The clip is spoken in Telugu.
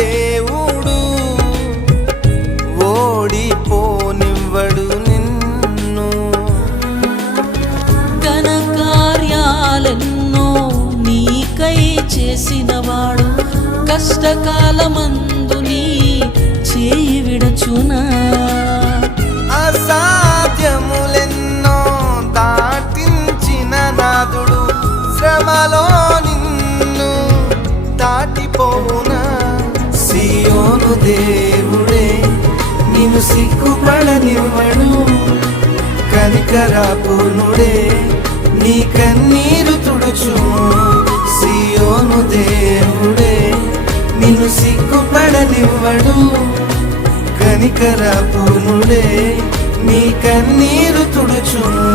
దేవుడు ఓడిపోనివ్వడు నిన్ను. ఘన కార్యాలెన్నో నీకై చేసినవాడు కష్టకాలమందు నీ చేయి విడచునా. అసాధ్యములెన్నో దాటించిన నాదుడు శ్రమలో నిన్ను దాటిపోవునా. సియోను దేవుడే నిన్ను సిగ్గుపడనివ్వడు, కనికరాపూర్ణుడే నీ కన్నీరు తుడుచును. సియోను దేవుడే నిన్ను సిగ్గుపడనివ్వడు, కనికరాపూర్ణుడే నీ కన్నీరు తుడుచును.